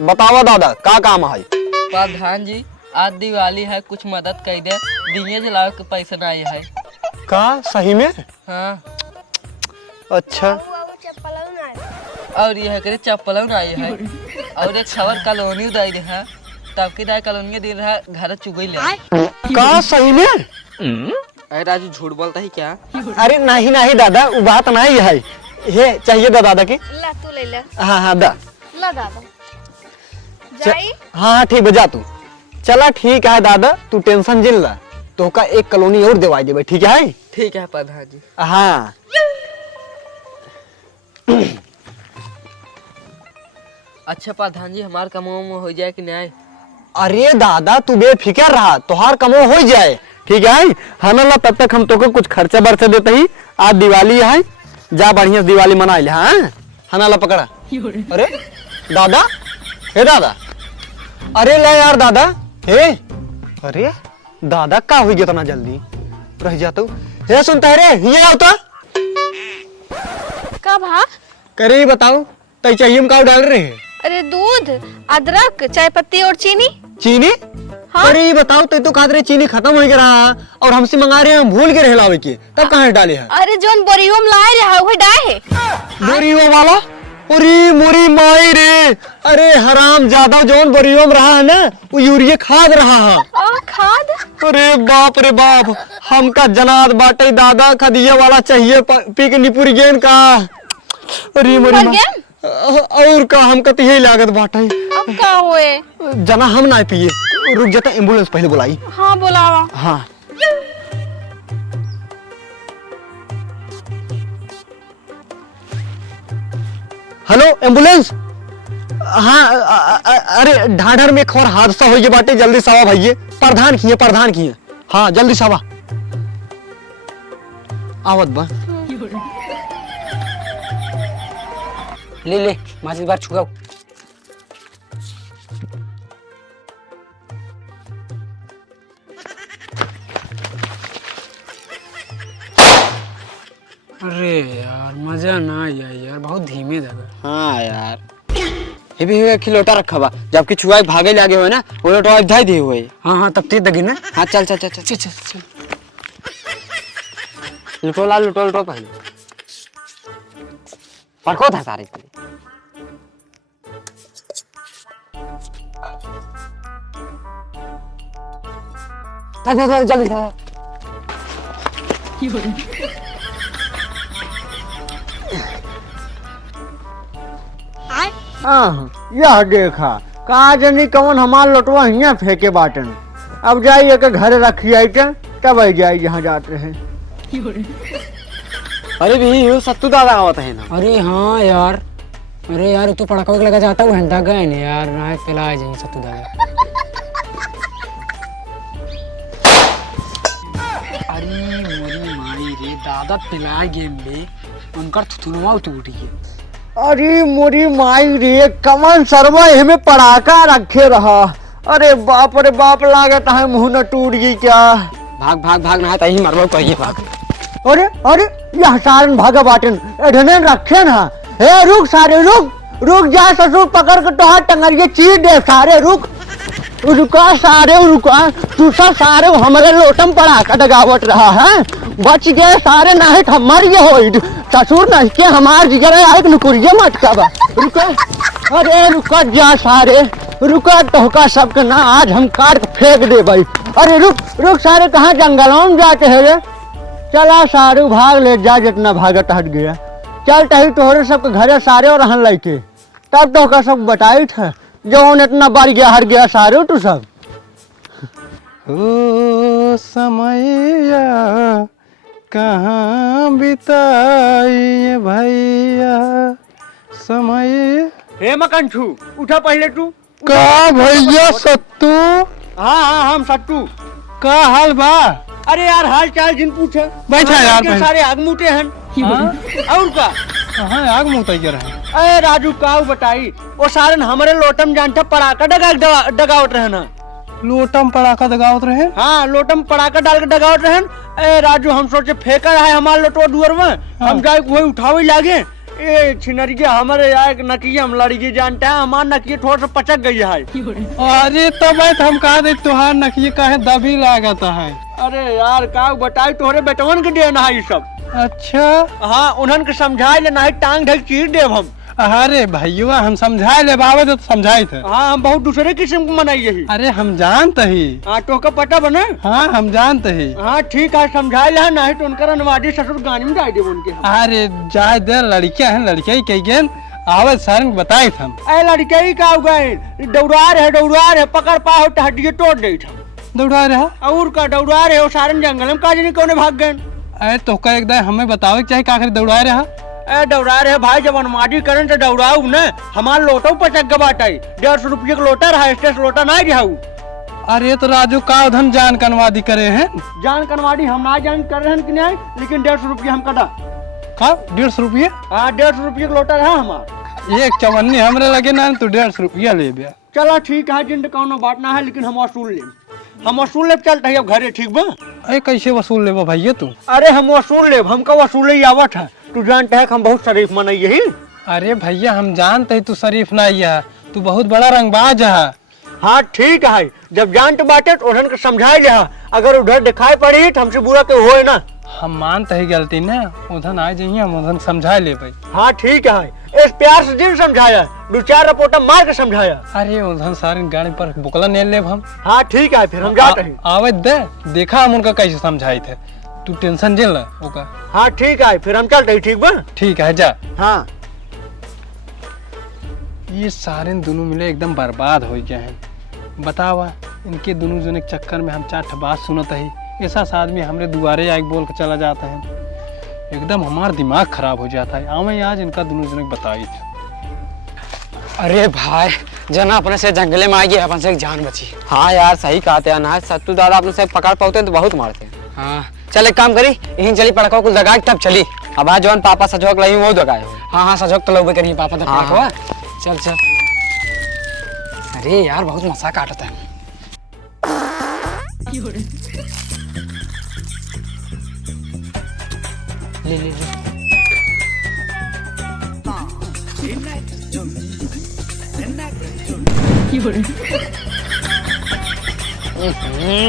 बतावा दादा का काम है? प्रधान जी आज दिवाली है, कुछ मदद कर दे, दिए जलावे के पैसा नहीं है। का सही में? हाँ अच्छा और यह करे चप्पल नहीं है और एक खबर कॉलोनी उदाई दे है तब की दाई कॉलोनी दिन रहा घर चुगई ले। का सही में? अरे राजू झूठ बोलता है क्या? अरे नहीं नहीं दादा वो बात नहीं है। ये चाहिए दा दादा की? ला तू ले ले। हाँ हाँ दा। ला दादा जाई। हाँ ठीक बजा तू। चला ठीक है दादा तू टेंशन जिल ला तो का एक कॉलोनी और दिवाई देवे ठीक है? ठीक है प्रधान जी। हाँ अच्छा प्रधान जी हमार काम हो जाए कि नहीं? अरे दादा तू बेफिक्र रहा तोहार कमो हो जाए ठीक है? हमें ला तब तक हम तो कुछ खर्चा बर्चा देते ही। आज दिवाली है जा बढ़िया से दिवाली मना ले। हाँ हमें ला पकड़ा। अरे दादा हे दादा अरे ले यार दादा हे अरे दादा का हुई गया इतना जल्दी रह जाता हे सुनता है रे ये आओ तो का भा? करे बताओ तय चाहिए हम का डाल रहे हैं? अरे दूध, अदरक, चाय पत्ती और चीनी। चीनी? हाँ? अरे ये बताओ तो खाते चीनी खत्म हो गया और हमसे मंगा रहे हैं हम भूल के रह लावे के तब कहाँ डाले हैं? अरे जोन बोरियो में लाए रहा वही डाए है। बोरियो वाला? अरे मोरी माई रे अरे हराम ज्यादा जोन बोरियो में रहा है ना वो यूरिया खाद रहा है। खाद? अरे बाप रे बाप हमका जनाद बाटे दादा खदिया वाला चाहिए पिक निपुरी गेन का। अरे मोरी माई और का हमका तो यही लागत बाटे। अब का होए? जना हम ना पिए रुक जाता एम्बुलेंस पहले बुलाई। हाँ बुलावा। हाँ हेलो एम्बुलेंस। हाँ अरे ढाढर में एक और हादसा हो गया बाटे जल्दी सवा भैया प्रधान किए। हाँ जल्दी सवा आवत बा। ले माचिस बार छुगाओ। अरे यार मजा ना आया यार बहुत धीमे जगह। हाँ यार ये भी एक खिलौटा रखा बा जबकि छुआई भागे लागे हुए ना वो लोटा धाई दिए हुए। हाँ तब तेज दगी ना। हाँ चल चल चल चल चल चल लुटो पहले पड़को था सारे जल्दी था। यह देखा कहा जनी कौन हमार लोटवा हियाँ फेंके बाटन अब जाइए के घर रखी आई तब आई जाए जहाँ जाते हैं। अरे भी सत्तू दादा आवत है ना। अरे हाँ यार अरे यार तो पड़का लगा जाता हूँ हंदा गए नहीं यार ना पिला जाए सत्तू दादा। अरे मोरी माई रे दादा पिला गेम में उनका थुथुनवा टूट गया। अरे मोरी माई रे कमन सरवा हमें पड़ाका रखे रहा। अरे बाप लागत है मुंह न टूट गई क्या? भाग ना तही मरवा कहिए भाग। अरे यह सारन भागा बाटन एढने रखे ना। हे रुक सारे रुक जा ससुर पकड़ के तोहार टंगरिए चीर दे सारे रुका सारे रुका तू सारे हमारे लोटम पड़ाका डगावट रहा है बच गए सारे ना हमार ये हो ससुर नहीं के हमार जिगर आए नुकुरिया मटका बा रुका। अरे रुका जा सारे रुका टोका सबके ना आज हम काट के फेंक दे भाई। अरे रुक सारे कहाँ जंगलों में जाते हैं रे? चला सारू भाग ले जा जितना भागत हट गया। चल टही तोहरे सबके घरे सारे और रहन लगे तब तो का सब बताई था जो इतना बार गया हट गया सारे तू सब। ओ समैया कहाँ बिताई भैया समय। हे मकंठू उठा पहले तू। का भैया सत्तू? हाँ हम सट्टू। का हाल बा? अरे यार हाल चाल जिन पूछे बैठा यार के सारे आग मुटे हैं। और का हाँ आग मुँह तैयार है। अरे राजू का बताई वो सारन हमारे लोटम जानता पड़ाका डगावट रहे ना। लोटम पड़ाका दगावत रहे। हाँ लोटम पड़ाका डाल के डगावट रहे। ए राजू हम सोचे फेंका है हमारे लोटवा दुअर में हम जाए वही उठावे लागे ए छिनरिया हमारे यहाँ एक नकिया हम लड़की जानता है, हमार नकिया थोड़ा सा पचक गई है। अरे तब हम कहा दे तुहार नखिए काहे दबी लागत है। अरे यार का बताई तोहरे बेटवन के देना है ये सब। अच्छा हाँ उन्हन के समझाए लेना है, टांग ढक चीर देव हम। अरे भैया हम समझाए ले बाबा तो समझाए थे। हाँ हम बहुत दूसरे किस्म को मनाई यही। अरे हम जानते ही। हाँ तो का पता बने। हाँ हम जानते ही। हाँ ठीक है समझाए ले, नहीं तो उनका नवाजी ससुर गानी में जाए दे उनके। अरे जाए दे, लड़कियां हैं, लड़कियां ही कही गेन आवत सारन बताए थे हम। ए लड़के ही का गए दौड़ार है पकड़ पाओ तो हड्डी तोड़ दे था। दौड़ा रहा और का दौड़ार है वो सारन जंगल में काज नहीं कोने भाग गए। अरे तो का एक दाय हमें बतावे चाहे का आखिर दौड़ा रहा। ए दौड़ा रहे भाई, जब अनुमादी करें तो दौड़ाऊ न हमार लोटो पचक गबाटाई। 150 रुपये का लोटा रहा, स्टेस लोटा ना जाऊ। अरे तो राजू का उधम जान कनवादी करे हैं। जान कनवाड़ी हम ना जान कर रहे हैं कि नहीं, लेकिन 150 रुपये हम कटा। का 150 रुपये? हाँ 150 रुपये का लोटा रहा हमार। एक चवन्नी हमरे लगे ना तो 150 रुपया ले बे। चलो ठीक है, जिन कौनो बात ना है, लेकिन हम वसूल ले चलते है अब घरे, ठीक बा। अरे कैसे वसूल लेबो भैया तू? अरे हम वसूल ले, हमका वसूल ही आवत है। तू जानता है कि हम बहुत शरीफ मन यही। अरे भैया हम जानते तू शरीफ नहीं है, तू बहुत बड़ा रंगबाज है। हाँ ठीक है, जब जानते बाटे तो उन्हन के समझाई ले। अगर उधर दिखाई पड़ी तो हमसे बुरा के होए ना। हम मानते ही गलती ना, उधर आ जाइए हम उधर समझा ले भाई। हाँ ठीक है, इस प्यार से दिन समझाया, 2-4 रपोटा मार के समझाया। अरे उधर सारे गाड़ी पर बुकला नहीं ले हम। हाँ ठीक है, फिर हम जाते हैं। आवत दे, देखा हम उनका कैसे समझाए थे, तू टेंशन झेल ना ओका। हाँ ठीक है, फिर हम चलते हैं, ठीक बा। ठीक है जा। हाँ ये सारे दोनों मिले एकदम बर्बाद हो गए हैं। बतावा इनके दोनों जने के चक्कर में हम 4 बात सुनत है। ऐसा आदमी हमरे दुआरे आके बोल के चला जाता है, एकदम हमारा दिमाग खराब हो जाता है। आवे आज इनका दोनों जने बताई थे। अरे भाई जना अपने से जंगले में आ गया, अपन से एक जान बची। हाँ यार सही कहते हैं ना, सत्तू दादा अपने से पकड़ पाते हैं तो बहुत मारते हैं। हाँ चल एक काम करी, यहीं चली पड़का कुल दगा तब चली। अब आज जवान पापा सजोक लगी वो दगाए। हाँ हाँ सजोक तो लोग करिए पापा तो पड़का। चल चल। अरे यार बहुत मजा काटता है। ले ले ले।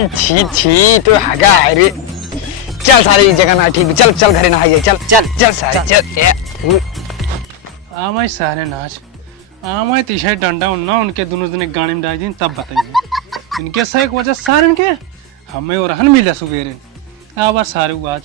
छी छी तो हगा है रे। चल सारी जगह ना ठीक, चल चल घरे नहाइए। चल चल चल सारे चल। आमाय सारे नाच आमाय तीसरे डंडा उन्ना उनके दोनों जने गाड़ी में डाल दी तब बताइए। इनके सही वजह सारे के हमें और हन मिला सुबेरे आवा सारे आज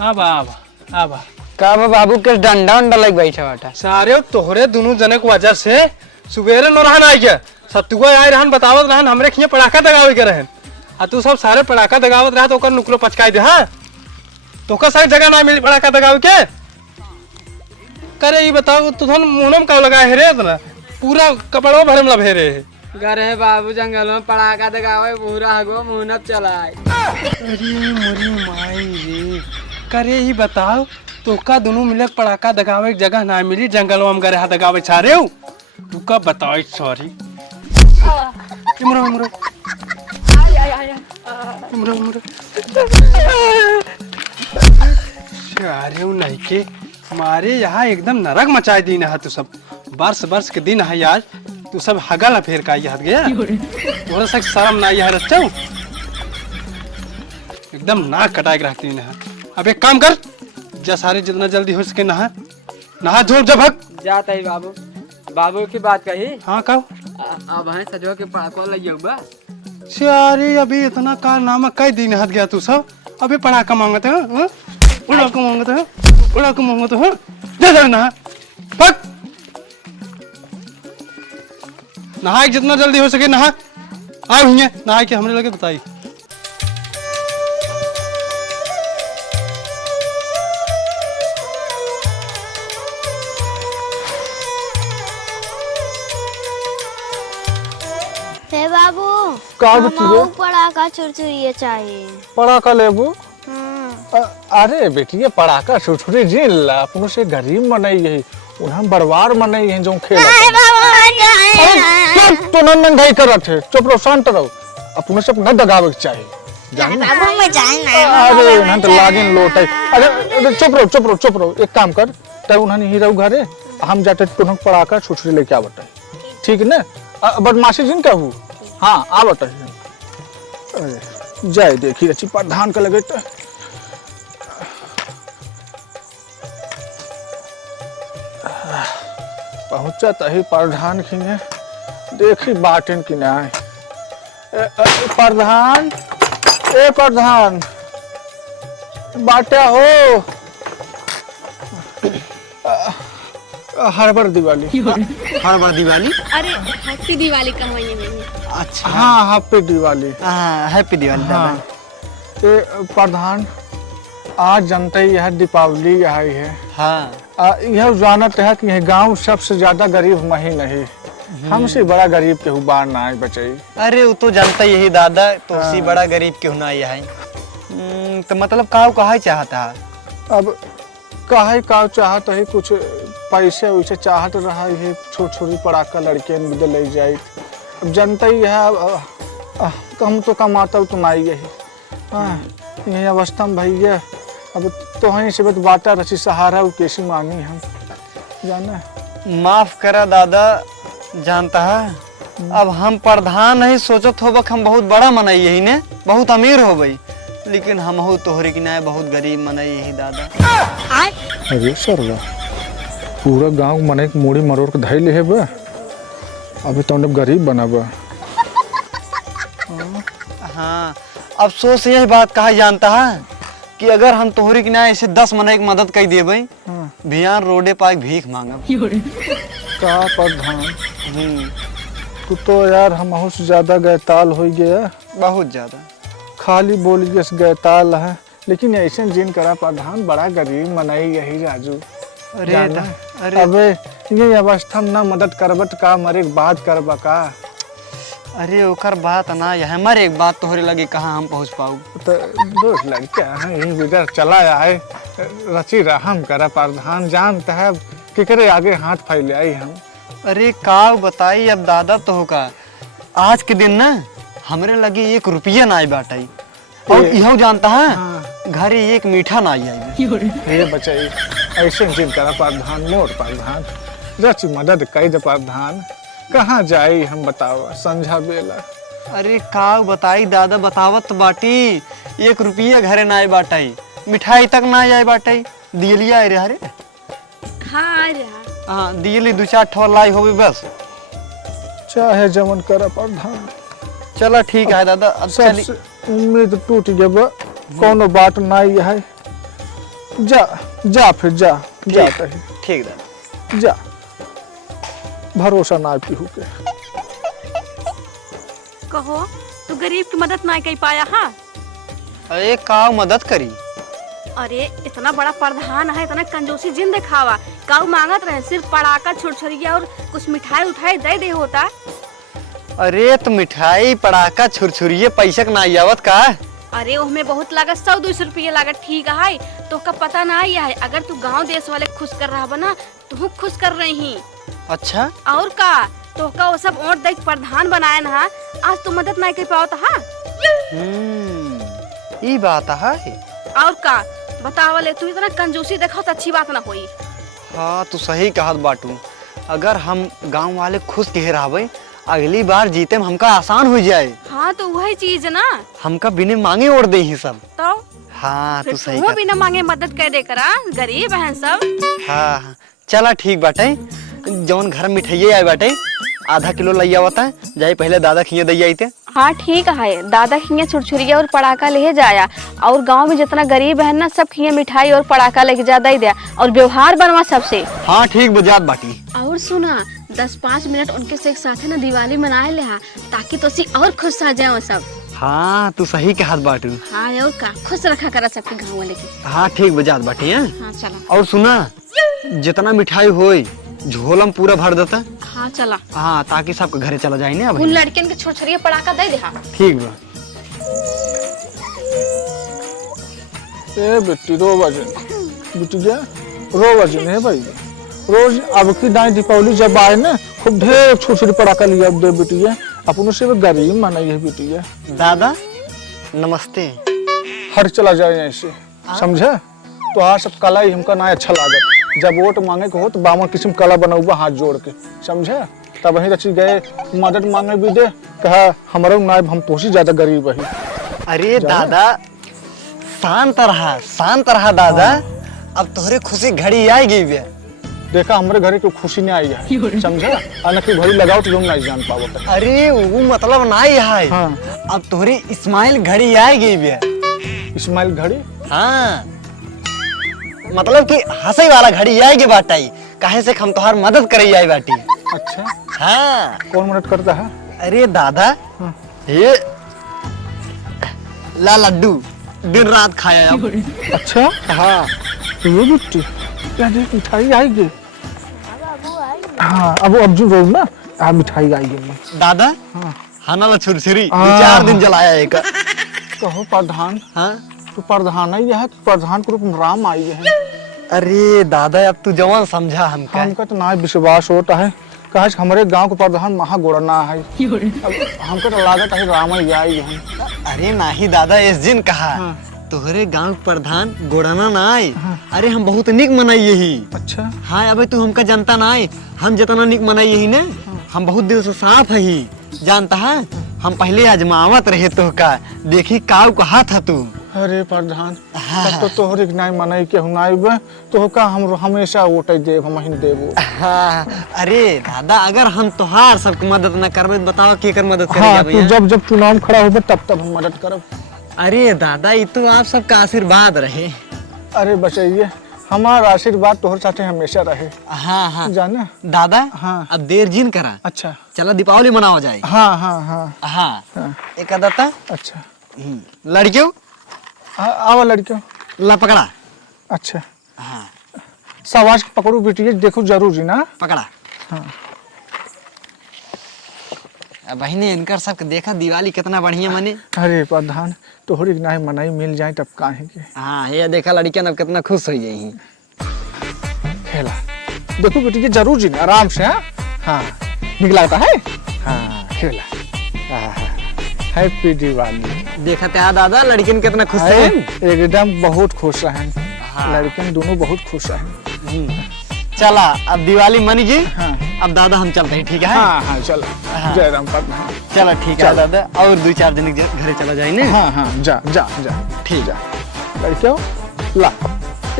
आबा आबा आबा का बाबू के डंडा उंडा लग बैठा बाटा सारे तोहरे दोनों जने की वजह से सुबेरे न रहन आई गया। सत्तुआ आए रहन बतावत रहन हमरे खिया पटाखा दगावे के रहन, आ तू सब सारे पटाखा दगावत रहा तो ओकर नुकरो पचकाई दे। हाँ तो का सारी जगह ना मिली पटाखा दगावे के करे। ये बताओ तू थन मुनम का लगाए है रे, इतना पूरा कपड़वा भरे में लभे रे। घरे बाबू जंगल में पटाखा दगावे पूरा हगो मुनप चलाए। अरे मोरी माई रे, करे ही बताओ तो का दोनों मिले पटाखा दगावे की जगह ना मिली, जंगलवा में गरे हाथ दगावे छारे हो। तू का बताओ सॉरी इमरो इमरो इमरो इमरो अरे नहीं के हमारे यहाँ एकदम नरक मचाए दिन है। तू सब बरस के दिन है आज, तू सब हगल फेर का याद गया थोड़ा सा शर्म ना यार अच्छा एकदम नाक कटाए के रखती है। अब एक काम कर जा सारे जितना जल्दी हो सके नहा नहा धो जब हक जाता ही बाबू। बाबू की बात कही। हाँ कहो अब है सजो के पड़ाका लग जाऊगा। अरे अभी इतना कारनामा कई दिन हद गया तू सब, अभी पटाखा मांगते हैं उड़ाका मांगते हैं उड़ाका मांगते हैं। जा जा नहा पक नहा जितना जल्दी हो सके नहा। आ भैया नहा के हमने लगे बताई। हे बाबू का बचिए पड़ाका छुरछुरिये चाहिए। पड़ाका लेबू? हाँ। अरे बेटिए पड़ाका छुरछुरी जी ला अपनों से गरीब मनाई है, उन्हें बरवार मनाई है जो खेला। चुप तो न नंगाई करत है, चुप रहो शांत रहो। अपनों से न दगावे के चाहिए, जानना। बाबू मैं जाए अरे उन्हें तो लागिन लोट है। अरे चुप रहो एक काम कर, तब उन्हें ही रहू घरे, हम जाते तुम पड़ाका छुछरी लेके आवत है, ठीक है ना? बदमाशी जिन कहू, हाँ आवत है। जाए देखी रची प्रधान का लगे तो पहुंचत ही प्रधान खिने, देखी बाटन की ना प्रधान, ए प्रधान बाटा हो। हर दिवाली, हर बार दिवाली। अरे हैप्पी दिवाली कहवाइए नहीं। अच्छा हाँ हैप्पी दिवाली। हाँ हैप्पी दिवाली दादा। हाँ ए प्रधान, आज जनता ही यह दीपावली आई है। हाँ यह जानत है कि यह गांव सबसे ज्यादा गरीब मही नहीं, हमसे बड़ा गरीब केहू बार ना आई बचाई। अरे वो तो जानता यही दादा, तो उसी बड़ा गरीब क्यों ना है। तो मतलब काऊ कहा चाहता है? अब काहे का चाहत है, कुछ पैसे वैसे चाहत रहा है, छोटी पड़ाका लड़के में ले जाए। अब जनता ही है, हम तो कमाता तो नहीं यही। हाँ यही अवस्था में भैया, अब तो वहीं से बाटा रची सहारा कैसी मांगी हम, जाना। माफ करा दादा, जानता है अब हम प्रधान नहीं सोचत हो, हम बहुत बड़ा मनाई यही ने, बहुत अमीर हो गई, लेकिन हम हो तोहरे की ना बहुत गरीब मनाई यही दादा। अरे सरवा, पूरा गांव मने मूड़ी मरोड़ के धैल है बा, अभी तो गरीब बना बा। हाँ अफसोस यही बात कहा जानता है कि अगर हम तोहरे की ना ऐसे 10 मने की मदद कर दिए भाई, भियान रोडे पाए भीख मांगा। का प्रधान, तू तो यार हम से ज्यादा गैताल हो गया, बहुत ज्यादा। खाली बोल गैताल है, लेकिन ऐसे जिन करा प्रधान बड़ा गरीब मनाई यही राजू। अरे अरे अबे ये अवस्था में ना मदद करबत का मरे बात करबा का। अरे ओकर बात ना, यह हमारे एक बात तोहरे लगे कहाँ हम पहुँच पाऊ। तो दो लड़का है यही विदर चला आए, रची रहम करा प्रधान, जानता है किकरे आगे हाथ फैले आई हम। अरे काव बताई अब दादा तो होगा, आज के दिन ना हमरे लगे 1 रुपया ना आई बाटाई, और यह जानता है घरे 1 मीठा ना आई। हे बचाई ऐसे जिन करा प्रधान, मोर प्रधान रची मदद कर दे प्रधान, कहाँ जाई हम बतावा संझा बेला। अरे काव बताई दादा, बतावत बाटी 1 रुपया घरे ना आई बाटाई, मिठाई तक ना आई बाटाई, दियलिया आई रे। अरे हाँ आ रहा। हाँ दियली 2-4 ठो लाई होगी बस। चाहे जमन करा प्रधान, चलो ठीक है दादा, अब चली। सबसे उम्मीद टूट गया, कोनो बात नहीं है। जा जा फिर जा, जाता है ठीक दादा। जा, भरोसा ना पीहू के। कहो तू गरीब की मदद ना कर पाया। हाँ अरे काव मदद करी। अरे इतना बड़ा प्रधान है, इतना कंजूसी जिन दिखावा, काऊ मांगत रहे सिर्फ पड़ाका छुरछुरिया और कुछ मिठाई उठाई दे दे होता। अरे तो मिठाई पड़ाका छुरछुरिये पैसा ना आवत का। अरे उसमें बहुत लागत, 100-200 रुपये लागत, ठीक है तो का पता ना है। अगर तू गांव देश वाले खुश कर रहा बना, तू खुश कर रही। अच्छा और का तो का वो सब और देख प्रधान बनाए ना, आज तू मदद नहीं कर पाओ। हाँ ये बात है। और का बतावले, तू इतना कंजूसी देखो तो अच्छी बात ना होई। हाँ तू सही कहत बाटू, अगर हम गांव वाले खुश कह रहा, अगली बार जीते में हमका आसान हो जाए। हाँ तो वही चीज ना, हमका बिना मांगे ओढ़ दे ही सब। तो हाँ फिर तू सही तू बिना मांगे मदद कर दे करा, गरीब हैं सब। हाँ चला ठीक बाटे, जौन घर में मिठाइया आए बाटे आधा किलो लैया होता है, जाए पहले दादा खिया दे आई थे। हाँ ठीक है, दादा खिया छुरछुरिया और पड़ाका ले जाया, और गांव में जितना गरीब है ना सब खिया मिठाई और पड़ाका लेके जा दे दिया, और व्यवहार बनवा सबसे। हाँ ठीक बजात बाटी। और सुना 10-5 मिनट उनके से एक साथ ना दिवाली मनाए ले, ताकि तो और खुश आ जाए सब। हाँ तू सही कहत बाटू। हाँ और का खुश रखा करा सबके गाँव वाले के। हाँ ठीक बजात बाटी है। हाँ चला। और सुना जितना मिठाई होई झोलम पूरा भर देता। हाँ चला। हाँ ताकि सबके घरे चला जाए ना। उन लड़कियन के छुरछुरिया पड़ाका दे दे। हाँ ठीक बा। ए बेटी रो बजे, बिटिया रो बजे है भाई, रोज अब की दाई दीपावली जब आए ना खूब ढेर छोटी पड़ाका लिया दे बिटिया, अपन से गरीब माना है बिटिया। दादा नमस्ते। हट चला जाए यहाँ से, समझे? तो हाँ सब कला ही हमका ना अच्छा लागत। जब वोट मांगे के हो तो बामन किस्म कला बनाऊबा हाथ जोड़ के, समझे? तब वहीं रची गए मदद मांगे भी दे, कहा हमारा नायब हम तो ज्यादा गरीब है। अरे दादा शांत रहा दादा। अब तोहरे खुशी घड़ी आएगी बे। देखा हमारे घर की खुशी नहीं आई है, समझे? अनक की घड़ी लगाओ तो तुम नहीं जान पाओ। अरे वो मतलब नहीं है। हाँ। अब तोहरी इस्माइल घड़ी आएगी बे। इस्माइल घड़ी? हाँ मतलब कि हंसे वाला घड़ी आएगी बाटाई, काहे से हम तोहार मदद करे आई बाटी। अच्छा हाँ। कौन मदद करता है? अरे दादा ये ला लड्डू दिन रात खाया अब। अच्छा हाँ तो ये बिट्टी क्या देख मिठाई आएगी। हाँ अब जो रोज ना आप मिठाई आएगी। दादा खाना ला छुरछुरी 4 दिन जलाया एक। कहो प्रधान। हाँ तो प्रधान ही है, प्रधान के रूप में राम आई है। अरे दादा अब तू जवान समझा हमका। हमका तो ना विश्वास होता है, कहा हमारे गांव के प्रधान महागोड़ना है। हमका तो लागत है राम ही आई है। अरे नहीं दादा इस दिन कहा तोहरे गांव के प्रधान गोड़ाना ना आए। अरे हम बहुत निक मनाई यही। अच्छा हाँ अब तू हमका जानता ना है, हम जितना निक मनाई यही ने, हम बहुत दिल से साफ है ही जानता है। हम पहले आजमावत रहे तो का देखी काव कहा था तू। अरे प्रधान तब तो तोहरे नहीं मनाई के हुनाई बे तो का हम हमेशा वोट देव हम ही देबो। हाँ अरे दादा अगर हम तोहार सबके मदद न करबे तो बताओ केकर मदद हाँ करेगा तू जब जब चुनाव खड़ा होबे तब तब हम मदद करब। अरे दादा ये तो आप सबका आशीर्वाद रहे। अरे बचैये हमारा आशीर्वाद तोहर साथे हमेशा रहे। हाँ हाँ जाना दादा। हाँ। अब देर जिन करा। अच्छा चला दीपावली मनाओ जाए। हाँ हाँ हाँ हाँ एक दाता अच्छा लड़कियों आवा लड़कियों ला पकड़ा। अच्छा हाँ सवाज पकड़ू बेटी देखो जरूर जी ना। पकड़ा। हाँ अब बहने इनकर सबके देखा दिवाली कितना बढ़िया मने। अरे प्रधान तोहरी नहीं मनाई मिल जाए तब काहे के। हाँ ये देखा लड़कियां अब कितना खुश हो जाई। खेला देखो बेटी ये जरूर जी आराम से। हाँ हाँ निक लगता है। हाँ खेला हैप्पी दिवाली। देखा त्या दादा लड़कियन कितना खुश है। एकदम बहुत खुश हैं। लड़कियन दोनों बहुत खुश हैं। चला अब दिवाली मनी जी। हाँ अब दादा हम चलते हैं ठीक है। हाँ हाँ चलो जय राम प्रधान। चला ठीक है दादा और 2-4 दिन घरे चला जाए ना। हाँ हाँ जा जा जा ठीक जा लड़कियों ला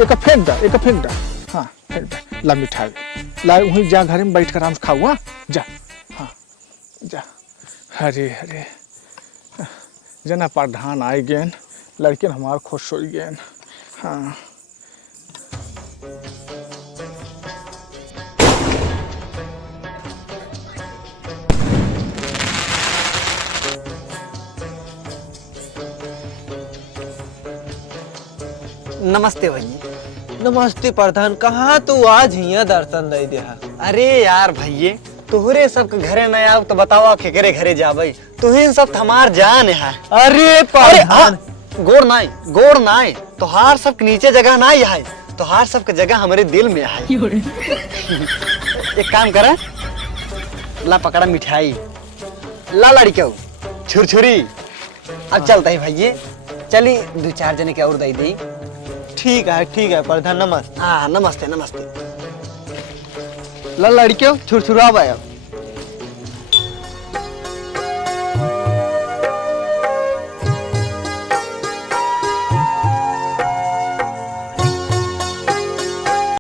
एक फेंक दा। हाँ फेंक दा ला मिठाई ला वहीं जा घर में बैठ कर आराम से खाओ। हाँ जा हाँ जा। हरे हरे जना प्रधान आए गेन लड़कियन हमार खुश हो गेन। हाँ नमस्ते भैया। नमस्ते प्रधान कहाँ तू आज यहाँ दर्शन दे दे। अरे यार भैये तोहरे सबके घरे नहीं आओ तो बताओ केकरे घरे जाबे। तुहिन सब हमार जान है। अरे प्रधान गोड़ नाई तोहार सबके नीचे जगह नहीं है, तोहार सबके जगह हमारे दिल में है। एक काम करे ला पकड़ा मिठाई ला लड़कियों छुरछुरी। अब चलता है भैये चली 2-4 जने के और दे दी। ठीक है प्रधान नमस्ते। हाँ नमस्ते नमस्ते। ला लड़कियों छुरछुरा अब